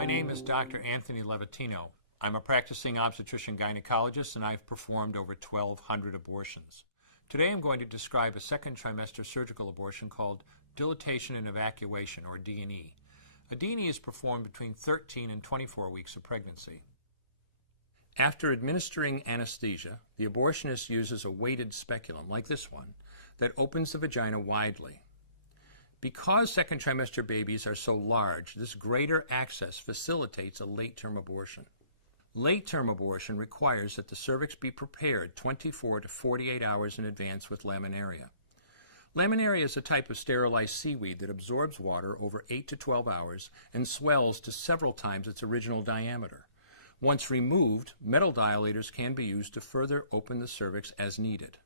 My name is Dr. Anthony Levatino. I'm a practicing obstetrician-gynecologist and I've performed over 1,200 abortions. Today I'm going to describe a second trimester surgical abortion called dilatation and evacuation, or D&E. A D&E is performed between 13 and 24 weeks of pregnancy. After administering anesthesia, the abortionist uses a weighted speculum, like this one, that opens the vagina widely. Because second trimester babies are so large, this greater access facilitates a late-term abortion. Late-term abortion requires that the cervix be prepared 24 to 48 hours in advance with laminaria. Laminaria is a type of sterilized seaweed that absorbs water over 8 to 12 hours and swells to several times its original diameter. Once removed, metal dilators can be used to further open the cervix as needed.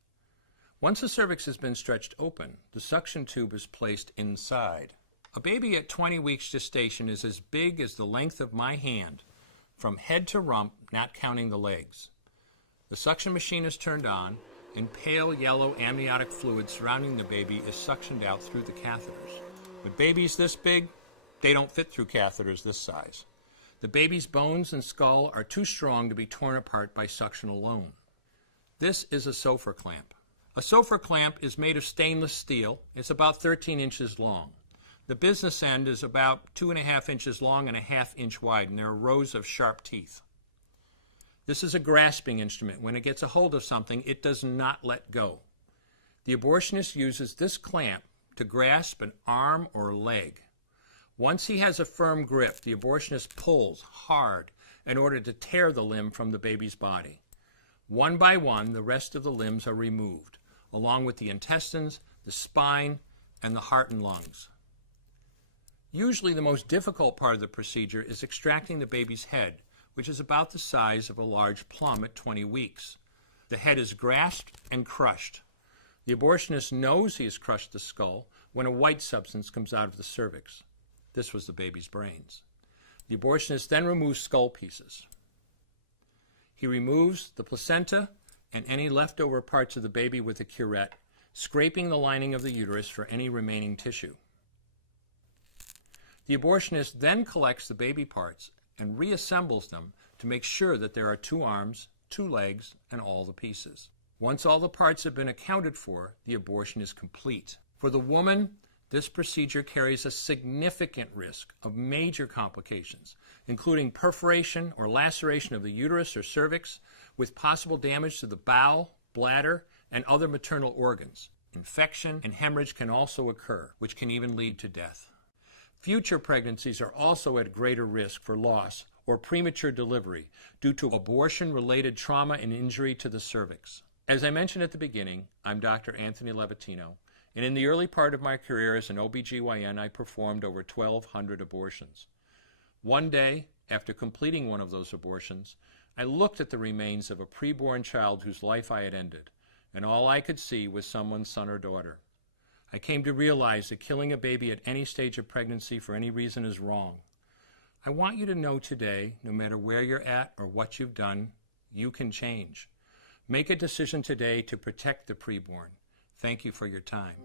Once the cervix has been stretched open, the suction tube is placed inside. A baby at 20 weeks gestation is as big as the length of my hand, from head to rump, not counting the legs. The suction machine is turned on, and pale yellow amniotic fluid surrounding the baby is suctioned out through the catheters. With babies this big, they don't fit through catheters this size. The baby's bones and skull are too strong to be torn apart by suction alone. This is a SOFR clamp. A SOFR clamp is made of stainless steel. It's about 13 inches long. The business end is about 2.5 inches long and 1/2 inch wide, and there are rows of sharp teeth. This is a grasping instrument. When it gets a hold of something, it does not let go. The abortionist uses this clamp to grasp an arm or leg. Once he has a firm grip, the abortionist pulls hard in order to tear the limb from the baby's body. One by one, the rest of the limbs are removed, along with the intestines, the spine, and the heart and lungs. Usually the most difficult part of the procedure is extracting the baby's head, which is about the size of a large plum at 20 weeks. The head is grasped and crushed. The abortionist knows he has crushed the skull when a white substance comes out of the cervix. This was the baby's brains. The abortionist then removes skull pieces. He removes the placenta and any leftover parts of the baby with a curette, scraping the lining of the uterus for any remaining tissue. The abortionist then collects the baby parts and reassembles them to make sure that there are 2 arms, 2 legs, and all the pieces. Once all the parts have been accounted for, the abortion is complete. For the woman, this procedure carries a significant risk of major complications, including perforation or laceration of the uterus or cervix, with possible damage to the bowel, bladder, and other maternal organs. Infection and hemorrhage can also occur, which can even lead to death. Future pregnancies are also at greater risk for loss or premature delivery due to abortion-related trauma and injury to the cervix. As I mentioned at the beginning, I'm Dr. Anthony Levatino, and in the early part of my career as an OBGYN, I performed over 1,200 abortions. One day, after completing one of those abortions, I looked at the remains of a preborn child whose life I had ended, and all I could see was someone's son or daughter. I came to realize that killing a baby at any stage of pregnancy for any reason is wrong. I want you to know today, no matter where you're at or what you've done, you can change. Make a decision today to protect the preborn. Thank you for your time.